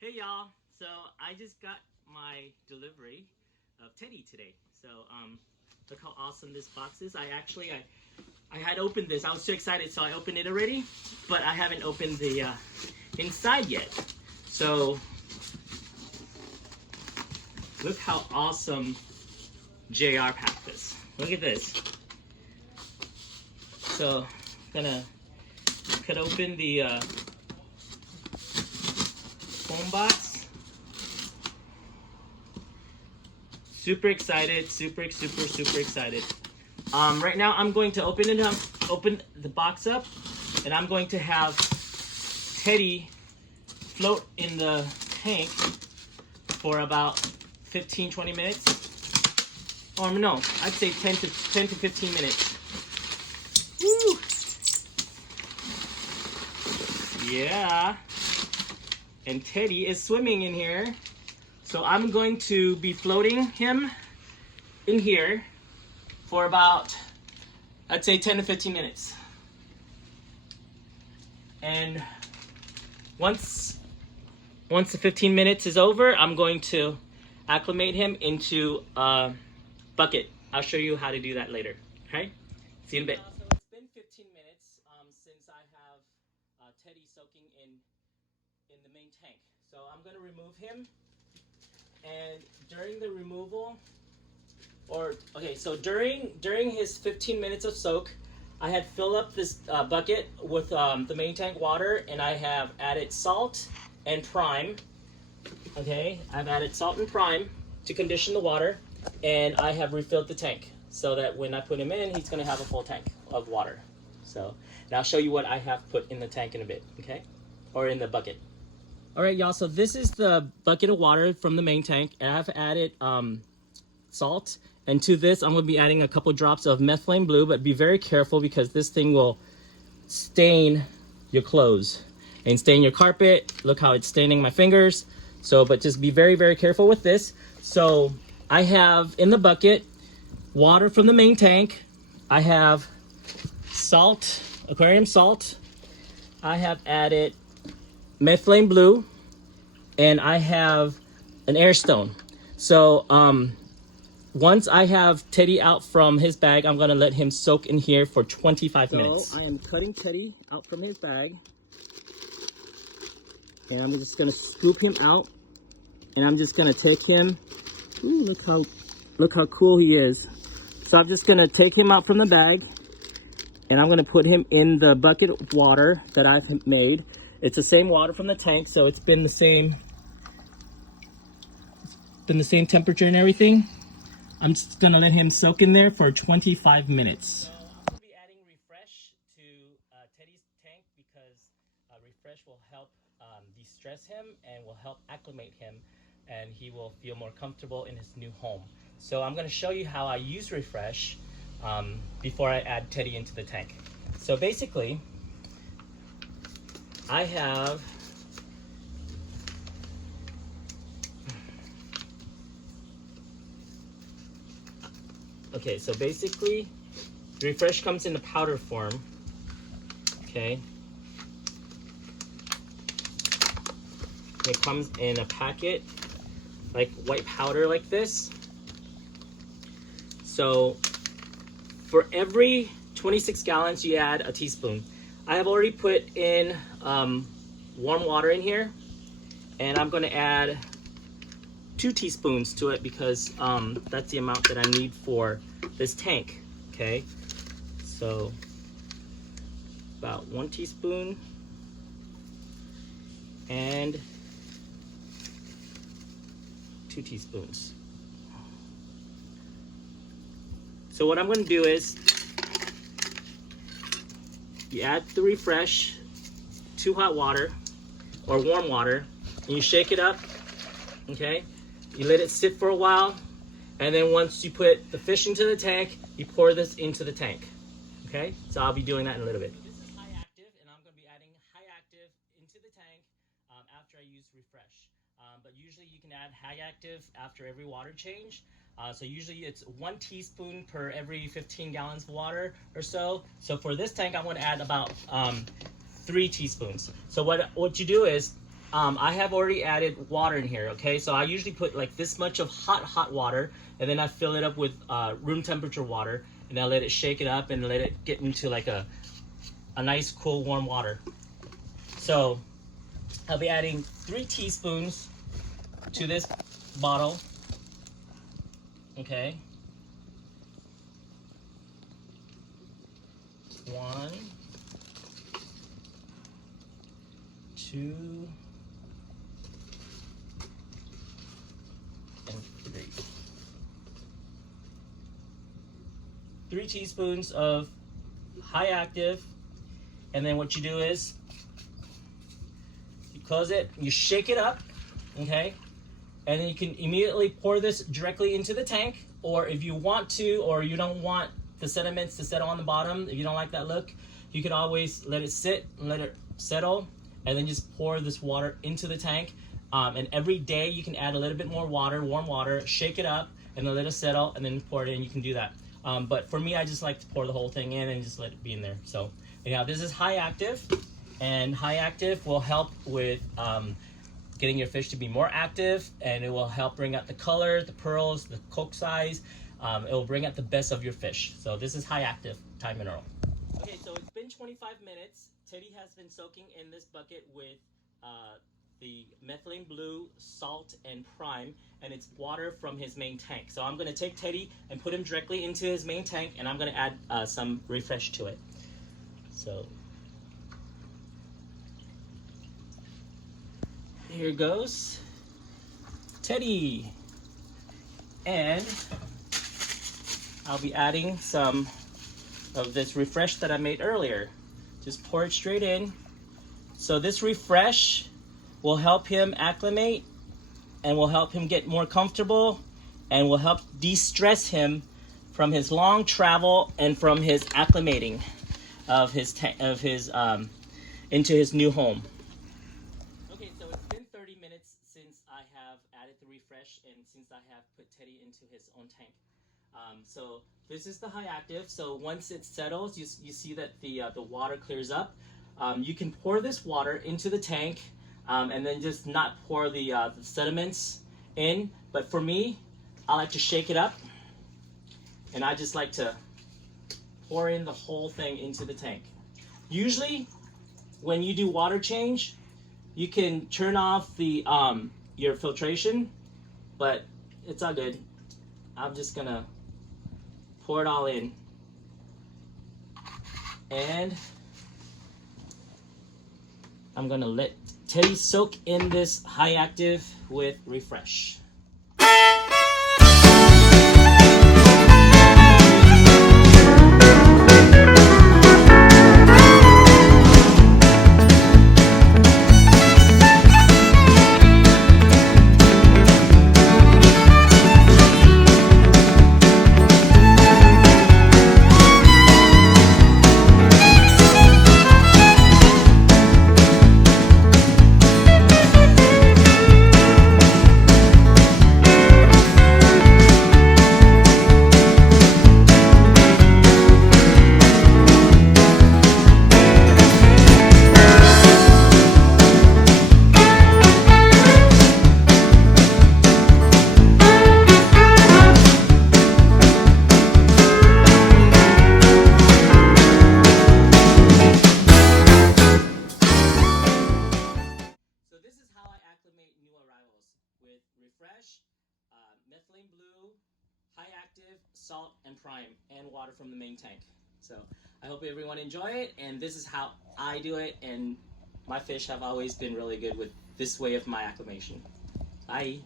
Hey y'all, so I just got my delivery of Teddy today. So look how awesome this box is. I had opened this. I was too excited, so I opened it already, but I haven't opened the inside yet. So look how awesome JR packed this. Look at this. So I'm gonna cut open the foam box. Super excited, super excited. Right now I'm going to open the box up, and I'm going to have Teddy float in the tank for about 15-20 minutes. Or no, I'd say 10 to 15 minutes. Woo! Yeah. And Teddy is swimming in here. So I'm going to be floating him in here for about, I'd say 10 to 15 minutes. And once the 15 minutes is over, I'm going to acclimate him into a bucket. I'll show you how to do that later, okay? See you in a bit. So it's been 15 minutes since I have Teddy soaking in the main tank. So I'm gonna remove him, and during the removal, during his 15 minutes of soak, I had filled up this bucket with the main tank water, and I have added salt and prime. Okay, I've added salt and prime to condition the water, and I have refilled the tank so that when I put him in, he's gonna have a full tank of water. So, and I'll show you what I have put in the tank in a bit, okay? Or in the bucket. All right, y'all, so this is the bucket of water from the main tank, and I've added salt, and to this I'm going to be adding a couple drops of methylene blue, but be very careful because this thing will stain your clothes and stain your carpet. Look how it's staining my fingers. So, but just be very careful with this. So I have in the bucket water from the main tank. I have salt, aquarium salt. I have added methylene blue, and I have an air stone. So once I have Teddy out from his bag, I'm gonna let him soak in here for 25 minutes. So I am cutting Teddy out from his bag, and I'm just gonna scoop him out, and I'm just gonna take him. Ooh, look how cool he is. So I'm just gonna take him out from the bag, and I'm gonna put him in the bucket of water that I've made. It's the same water from the tank, so it's been the same temperature and everything. I'm just gonna let him soak in there for 25 minutes. So I'm gonna be adding refresh to Teddy's tank because refresh will help de-stress him and will help acclimate him, and he will feel more comfortable in his new home. So I'm gonna show you how I use refresh before I add Teddy into the tank. So basically, I have so basically refresh comes in the powder form. Okay, it comes in a packet like white powder like this. So for every 26 gallons you add a teaspoon. I have already put in warm water in here, and I'm going to add 2 teaspoons to it because that's the amount that I need for this tank. Okay, so about 1 teaspoon and 2 teaspoons. So what I'm going to do is you add the refresh to hot water or warm water, and you shake it up. Okay, you let it sit for a while, and then once you put the fish into the tank, you pour this into the tank. Okay, so I'll be doing that in a little bit. This is high active, and I'm going to be adding high active into the tank after I use refresh. But usually you can add high active after every water change. So usually it's 1 teaspoon per every 15 gallons of water or so. So for this tank, I'm going to add about 3 teaspoons. So what you do is I have already added water in here, okay? So I usually put like this much of hot water, and then I fill it up with room temperature water, and I let it shake it up and let it get into like a nice, cool, warm water. So I'll be adding 3 teaspoons to this bottle, okay? 1, 2, and 3. 3 teaspoons of high active, and then what you do is you close it, you shake it up, okay? And then you can immediately pour this directly into the tank, or if you want to, or you don't want the sediments to settle on the bottom, if you don't like that look, you can always let it sit and let it settle, and then just pour this water into the tank. And every day you can add a little bit more water, warm water, shake it up, and then let it settle, and then pour it in. You can do that. But for me, I just like to pour the whole thing in and just let it be in there. So yeah, this is high active, and high active will help with getting your fish to be more active, and it will help bring out the color, the pearls, the coke size. It will bring out the best of your fish. So this is high active Thai mineral. Okay, so it's been 25 minutes. Teddy has been soaking in this bucket with the methylene blue, salt, and prime, and it's water from his main tank. So I'm going to take Teddy and put him directly into his main tank, and I'm going to add some refresh to it. So here goes Teddy, and I'll be adding some of this refresh that I made earlier. Just pour it straight in. So this refresh will help him acclimate, and will help him get more comfortable, and will help de-stress him from his long travel and from his acclimating of his into his new home. Okay, so it's been 30 minutes since I have added the refresh and since I have put Teddy into his own tank. So this is the high active. So once it settles, you see that the water clears up. You can pour this water into the tank, and then just not pour the sediments in. But for me, I like to shake it up, and I just like to pour in the whole thing into the tank. Usually, when you do water change, you can turn off the your filtration, but it's all good. I'm just gonna pour it all in, and I'm gonna let Teddy soak in this high active with refresh. With refresh, methylene blue, high active, salt, and prime, and water from the main tank. So I hope everyone enjoy it, and this is how I do it, and my fish have always been really good with this way of my acclimation. Bye.